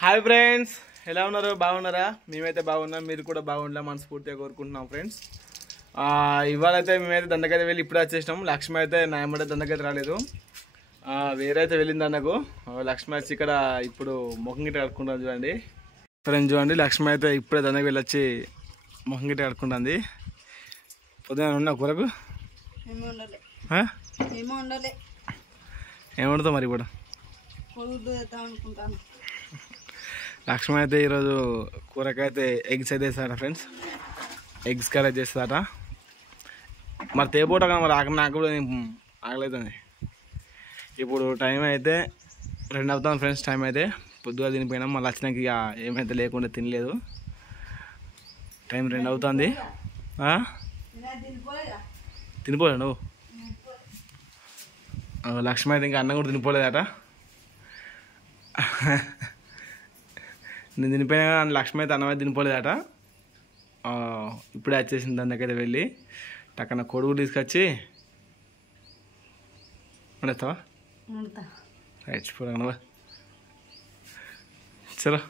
Hi friends, ఎలా ఉన్నారు? బాగున్నారా? మేమైతే బాగున్నాం, మీరు కూడా బాగుండాలి మనస్ఫూర్తిగా కోరుకుంటున్నాం ఫ్రెండ్స్. ఇవాళ అయితే మేమైతే దండకైతే వెళ్ళి ఇప్పుడు వచ్చేసినాం. లక్ష్మి అయితే నా ఎమ్మడే దండకైతే రాలేదు, వేరే అయితే వెళ్ళింది అన్నకు. లక్ష్మి వచ్చి ఇక్కడ ఇప్పుడు ముఖం గిట్ట కడుక్కుంటుంది. చూడండి ఫ్రెండ్స్, చూడండి లక్ష్మి అయితే ఇప్పుడే దండకి వెళ్ళొచ్చి ముఖం గిట్ట కడుక్కుంటుంది. పొద్దున ఉన్నా కూరకు ఏమంటుందో మరి ఇప్పుడు. లక్ష్మి అయితే ఈరోజు కూరకైతే ఎగ్స్ అయితే వేస్తారట ఫ్రెండ్స్, ఎగ్స్ కర్రీ చేస్తారట. మరి తేపోట మరి నాకు కూడా ఆగలేదండి. ఇప్పుడు టైం అయితే 2 అవుతుంది ఫ్రెండ్స్. టైం అయితే పొద్దుగా తినిపోయినాం, మళ్ళీ వచ్చినాక ఇక ఏమైతే లేకుండా తినలేదు. టైం 2 అవుతుంది. తినిపోలే నువ్వు? లక్ష్మి అయితే ఇంకా అన్నం కూడా తినిపోలేదట. నేను తినిపోయినా లక్ష్మి అయితే అన్నం అయితే తినిపోలేదట. ఇప్పుడే వచ్చేసింది దానికైతే వెళ్ళి టక్కన కొడుకు తీసుకొచ్చి వండేస్తావా? రైట్ పోరా చలో.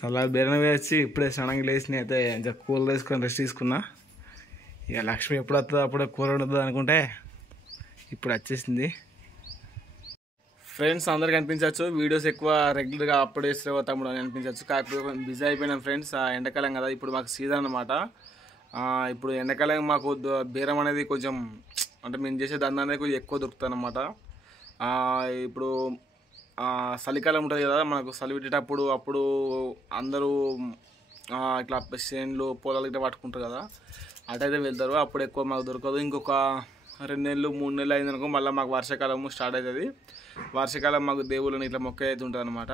సలా బేరణ వేసి ఇప్పుడే స్నానంగా లేచి అయితే కూరలు వేసుకొని రెస్ట్ తీసుకున్నా. ఇక లక్ష్మి ఎప్పుడు వస్తుందో అప్పుడే కూర ఉండదు అనుకుంటే ఇప్పుడు వచ్చేసింది. ఫ్రెండ్స్ అందరికి అనిపించవచ్చు వీడియోస్ ఎక్కువ రెగ్యులర్గా అప్లోడ్ చేస్తే తమ్ముడు అని అనిపించవచ్చు. కాకపోతే బిజీ అయిపోయినాం ఫ్రెండ్స్. ఎండాకాలం కదా, ఇప్పుడు మాకు సీజన్ అన్నమాట. ఇప్పుడు ఎండాకాలం మాకు బేరం అనేది కొంచెం అంటే మేము చేసే దందా అనేది కొంచెం ఎక్కువ దొరుకుతుంది అన్నమాట. ఇప్పుడు చలికాలం ఉంటుంది కదా, మనకు చలి పెట్టేటప్పుడు అప్పుడు అందరూ ఇట్లా చేనులు పొలాలు ఇట్లా పట్టుకుంటారు కదా, అటైతే వెళ్తారు. అప్పుడు ఎక్కువ మాకు దొరకదు. ఇంకొక 2 నెలలు 3 నెలలు అయిందనుకో మళ్ళీ మాకు వర్షాకాలం స్టార్ట్ అవుతుంది. వర్షాకాలం మాకు దేవుళ్ళని ఇట్లా మొక్క అయితే ఉంటుంది అనమాట.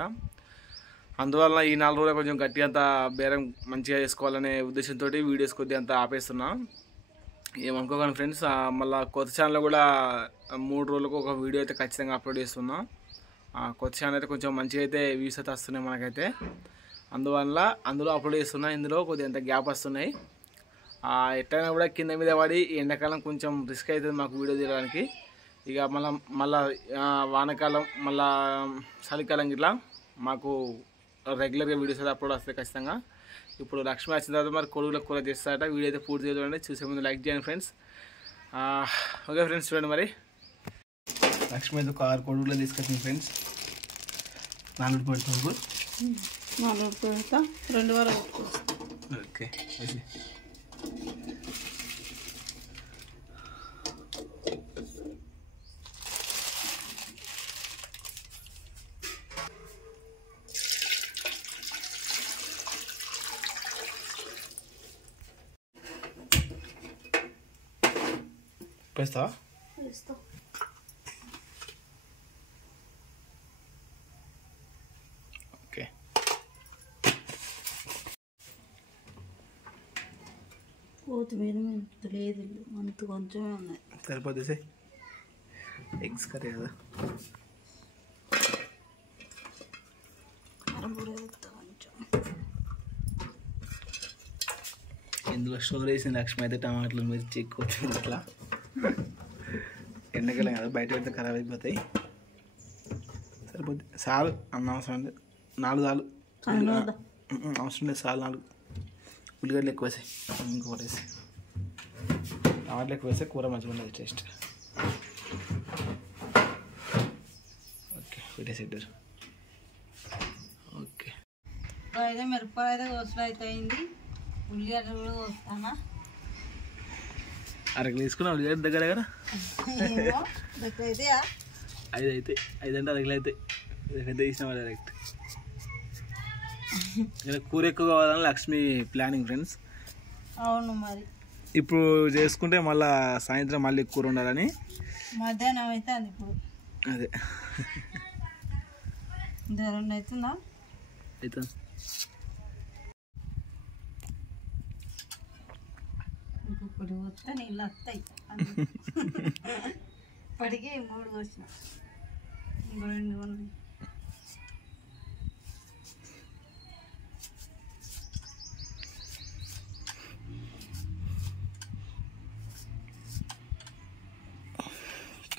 అందువల్ల ఈ 4 రోజులు కొంచెం గట్టిగా అంత బేరం మంచిగా చేసుకోవాలనే ఉద్దేశంతో వీడియోస్ కొద్దిగా అంతా ఆపేస్తున్నా. ఏమనుకోకండి ఫ్రెండ్స్. మళ్ళీ కొత్త ఛానల్లో కూడా 3 రోజులకు ఒక వీడియో అయితే ఖచ్చితంగా అప్లోడ్ చేస్తున్నా. కొత్త ఛానల్ అయితే కొంచెం మంచిగా అయితే వ్యూస్ అయితే వస్తున్నాయి మనకైతే. అందులో అప్లోడ్ చేస్తున్నా. ఇందులో కొద్దిగా అంత గ్యాప్ వస్తున్నాయి. ఎట్లయినా కూడా కింద మీద పడి ఎండాకాలం కొంచెం రిస్క్ అవుతుంది మాకు వీడియో తీయడానికి. ఇక మళ్ళా వానకాలం మళ్ళా చలికాలం ఇట్లా మాకు రెగ్యులర్గా వీడియోస్ అయితే అప్లోడ్ వస్తాయి ఖచ్చితంగా. ఇప్పుడు లక్ష్మి వచ్చిన తర్వాత మరి కొడుకులకు కూర చేస్తారట. వీడియో అయితే పూర్తి చూడండి. చూసే ముందు లైక్ చేయండి ఫ్రెండ్స్. ఓకే ఫ్రెండ్స్, చూడండి మరి లక్ష్మి అయితే 6 కొడుకులు తీసుకొచ్చింది ఫ్రెండ్స్. 4 పెడుతుంది, 4 పెడతా 2 వారాలు. ఓకే వేస్తావా? ఓకే కొత్తిమీర మెంత లేదు, అంత కొంచెమే ఉన్నాయి. సరిపోతే ఎగ్స్ కర్రీ కదా. ఇందులో స్టోర్ వేసిన లక్ష్మి అయితే టమాటాలు మిర్చి కొత్తిమీర ఇట్లా. ఎండకాలం కదా, బయట పెడితే ఖరాబ్ అయిపోతాయి. సరిపోద్ది చాలు, అన్న అవసరం లేదు. 4 చాలు, అవసరం లేదు. చాలు 4 ఉల్లిగడ్డలు ఎక్కువ వేసాయి. ఇంకొకటి వేసి టమాటాలు ఎక్కువ వేస్తే కూర మంచిగా ఉండదు టేస్ట్. ఓకే పెట్టేసేద్దారు. ఓకే అయితే మిరపకాయ అయితే కోసులు అయితే అయింది. ఉల్లిగడ్డలు కూడా కోస్తానా. 1 కిలో తీసుకున్నా ఉల్లిగడ్డ దగ్గర దగ్గర 5 అయితే 5 అంటే 1 కిలో అయితే పెద్ద తీసిన డైరెక్ట్. కూర ఎక్కువ కావాలని లక్ష్మి ప్లానింగ్ ఫ్రెండ్స్. అవును మరి ఇప్పుడు చేసుకుంటే మళ్ళా సాయంత్రం మళ్ళీ కూర ఉండాలని. మధ్యాహ్నం అయితే అది ఇప్పుడు అదే 2 అవుతుందా? అవుతుంది. ఇప్పుడు వస్తే నీళ్ళు వస్తాయి. ఇప్పటికీ 3 వచ్చిన, ఇంకో 2 ఉన్నాయి.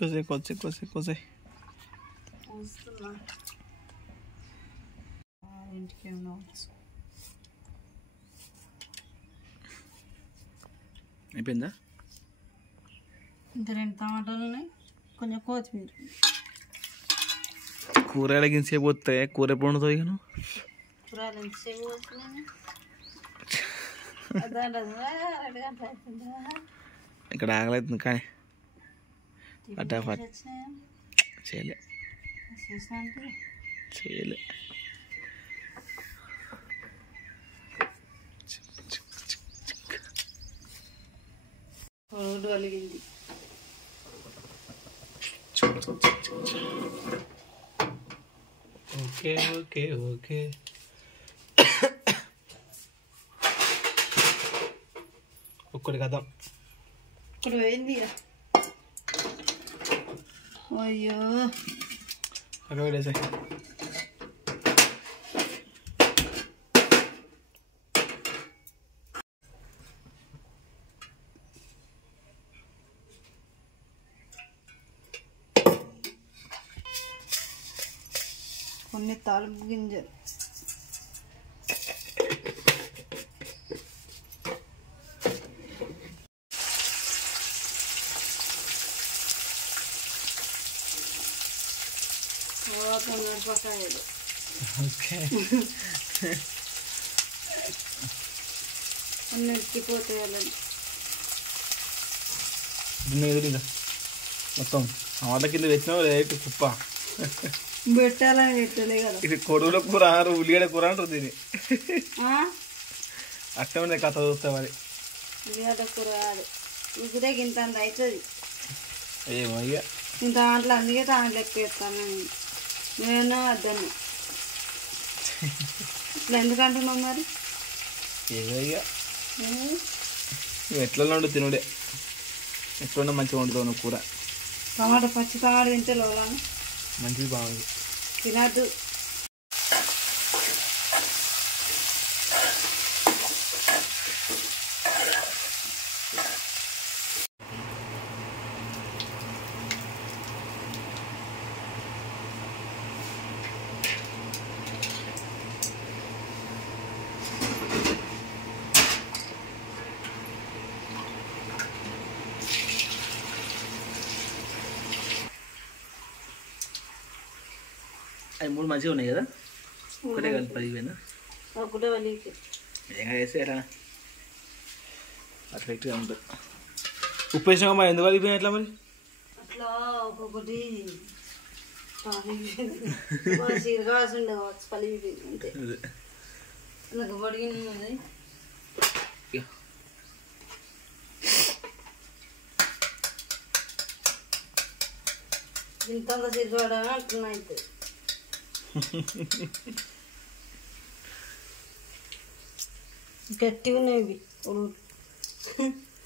Così. చూస్తున్నా ఇంటికి ఉండవచ్చు. అయిపోయిందా? ఇంకా 2 టమాటాలు ఉన్నాయి, కొంచెం కొత్తిమీర. కూరగాయలకి ఇంతసేపు వస్తే కూర ఎప్పుడు వండుతావు ఇక నువ్వు? కూరగాయలు ఎంతసేపు వస్తున్నాయి? 2 గంటలు అవుతుందా? ఇక్కడ ఆగలేదు కానీ ఫటాఫట్ చేయలే చేయలే. రోడ్డు కలిగింది. Okay okay okay. ఒక్కటి కదా ఇక్కడ పోయింది. అయ్యో అక్కడ పెట్టేసా. కొన్ని తాలింపు గింజలు. మిరపకాయలు. ఓకే. అన్నీ ఎక్కిపోతాయి అలాని మొత్తం ఆట కింద తెచ్చినావు రేటు కుప్ప పెట్టాలని పెట్టలే కదా. ఇది కొడుగుల కూర అన్నారు, ఉల్లిగడ్డ కూర అంటారు దీన్ని. అట్టే ఉండే కథ చూస్తా మరి. ఉల్లిగడ్డ కూర కాదు, ఉగ్గుదే ఇంత అంత అవుతుంది. ఏమో ఇక ఇంత దాంట్లో అందుకే దాంట్లో ఎక్కువ వేస్తాను నేనన్నా వద్దాను. ఇట్లా ఎందుకు అంటున్నావు మరి? ఏమో ఇక నువ్వు ఎట్లా వండు తినుడే, ఎట్లా మంచిగా వండుతావు నువ్వు కూర. టమాటా పచ్చి టమాటా తింటే లోలాను మంచిది, బాగుంది. తినద్దు. అవి 3 మంచిగా ఉన్నాయి కదా, ఒకటే కలిపి 10 ఒకటే వాళ్ళకి ఏమైనా వేస్తే ఎట్లా పర్ఫెక్ట్గా ఉంటుంది. ఉప్పు వేసినాక మరి ఎందుకు కలిపిపోయినా ఎట్లా మరి? అట్లా ఒక్కొక్కటి చీరకాల్సి ఉండే కావచ్చు పలిగిపోయింది అంతే. నాకు పడిగినది ఇంత చీరకాడ అట్లా అవుతుంది. గట్టిగా ఉన్నాయి ఇవి,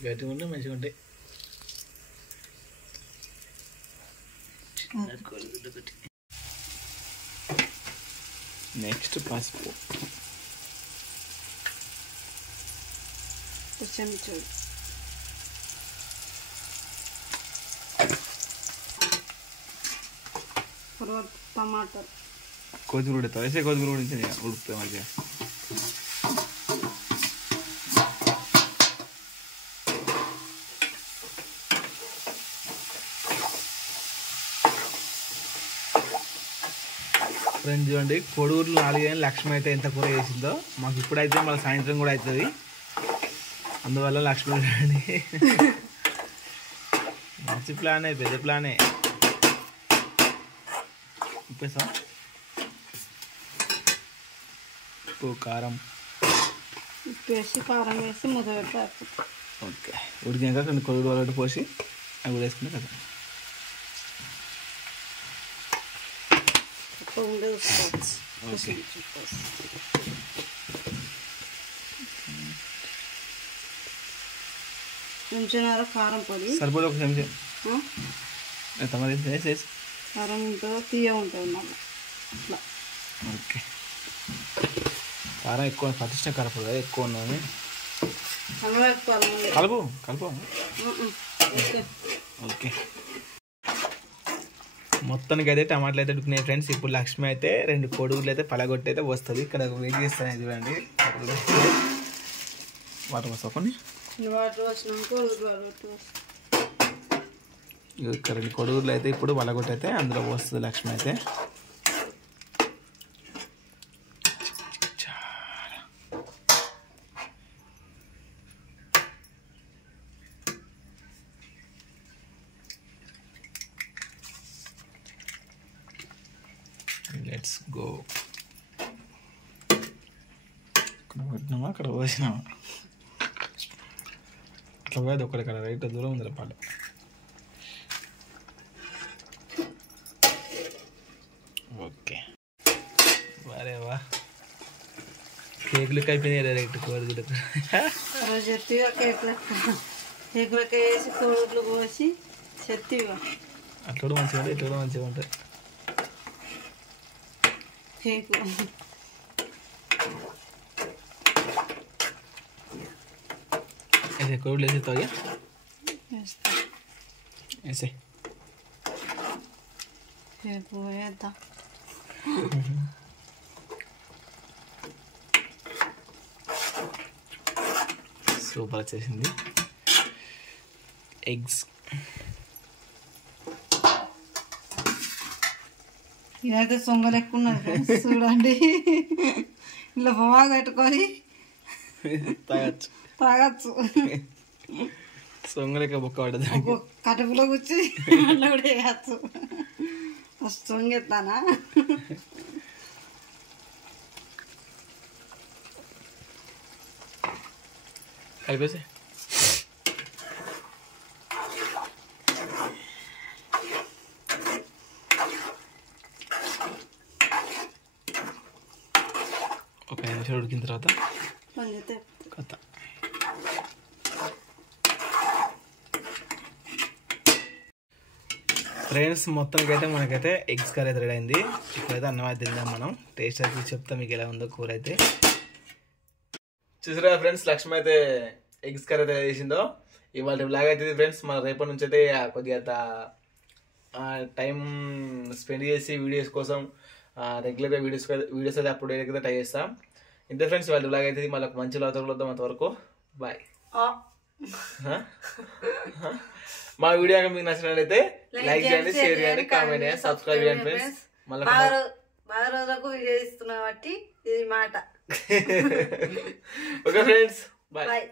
గట్టిగా ఉంటే మంచిగా ఉంటాయి. నెక్స్ట్ పసుపు, చెంచాడు తర్వాత టమాటాలు, కొత్తిమీర ఉడుతావు. వేసే కొత్తిమీర ఉడితే ఉడుకుతాయి మంచిగా. ఫ్రెండ్స్ చూడండి, కొడుగులు 4 లక్ష్మి అయితే ఎంత కూర చేసిందో మాకు ఇప్పుడైతే మళ్ళీ సాయంత్రం కూడా అవుతుంది. అందువల్ల లక్ష్మి చూడండి మంచి ప్లానే, పెద్ద ప్లానే. ఉప్పేసా, ఉప్పు కారం ఉప్పు వేసి కారం వేసి మూత పెట్టి ఓకే. ఉడికాక కొన్ని కొడుగులు వాళ్ళకి పోసి అవి కూడా వేసుకునే కదా. ఓకే, కొంచెంన్నర కారం పొడి సరిపోదు. ఒక చెంచా తమది వేసేసి కారం ఉంటుందో తీయ ఉంటుంది మళ్ళీ అట్లా. ఓకే, కారం ఎక్కువ పట్టించిన కలపదు కదా, ఎక్కువ ఉన్నది. కలుపు కలుపు. ఓకే, మొత్తానికి అయితే టమాటాలు అయితే ఉడికినాయి ఫ్రెండ్స్. ఇప్పుడు లక్ష్మి అయితే 2 కోడిగుడ్లు అయితే పలగొట్టి అయితే వస్తుంది. ఇక్కడ వెయిట్ చేస్తాను చూడండి. వాటర్ పోసుకొని ఇక్కడ 2 కోడిగుడ్లు అయితే ఇప్పుడు పలగొట్టి అయితే అందులో పోస్తుంది లక్ష్మి అయితే. Let's go. ఇక్కడ పెట్టినామా, అక్కడ పోసినామా, అట్లా పోయేది ఒకటి ఇక్కడ రైట్ దూరం ఉంది పాలు. ఓకే వారే వా, కేకులకి అయిపోయినాయి డైరెక్ట్ కోడిగుడ్డు. కేకులకి వేసి కోడిగుడ్లు పోసి చెత్తిగా అట్లా కూడా మంచిగా ఉంటుంది, ఇట్లా కూడా మంచిగా ఉంటుంది కేకు. ऐसे कोई लेते तो क्या ऐसे కేకు వేద్దాం. సూపర్ వచ్చేసింది. ఎగ్స్ ఇదైతే సొంగలు ఎక్కువ ఉన్నది చూడండి. ఇలా బాగా పెట్టుకొని తాగచ్చు. సొంగలేక బొక్క పడ్డది. కడుపులో కూర్చి అట్లా కూడా వేయచ్చు. ఫస్ట్ సొంగెత్తానా. అయిపోయి ఒక 5 నిమిషాలు ఉడికిన తర్వాత కొత్త ఫ్రెండ్స్. మొత్తానికి అయితే మనకైతే ఎగ్స్ కర్రీ అయితే రెడీ అయింది. ఇప్పుడైతే అన్నం అయితే తిందాం మనం. టేస్ట్ అయితే చెప్తాం మీకు ఎలా ఉందో కూర అయితే. చూసారా ఫ్రెండ్స్, లక్ష్మి అయితే ఎగ్స్ కర్రీ అయితే చేసిందో. ఇవాళ బ్లాగ్ అవుతుంది ఫ్రెండ్స్. మన రేపటి నుంచి అయితే కొద్దిగా టైం స్పెండ్ చేసి వీడియోస్ కోసం రెగ్యులర్గా వీడియోస్ అయితే అప్లోడ్ అయితే ట్రై చేస్తాం. ఇంతే ఫ్రెండ్స్, వాళ్ళ బ్లాగ్ అవుతుంది. మళ్ళీ ఒక మంచి లాతో వద్దాం. అంతవరకు బాయ్. మా వీడియో మీకు నచ్చినట్లయితే లైక్ చేయండి, షేర్ చేయండి, కామెంట్ చేయండి, సబ్స్క్రైబ్ చేయండి ఫ్రెండ్స్. మళ్ళీ బాగా రోజులకు వీడియో ఇస్తున్నా బట్టి ఇది మాట. Okay friends, bye.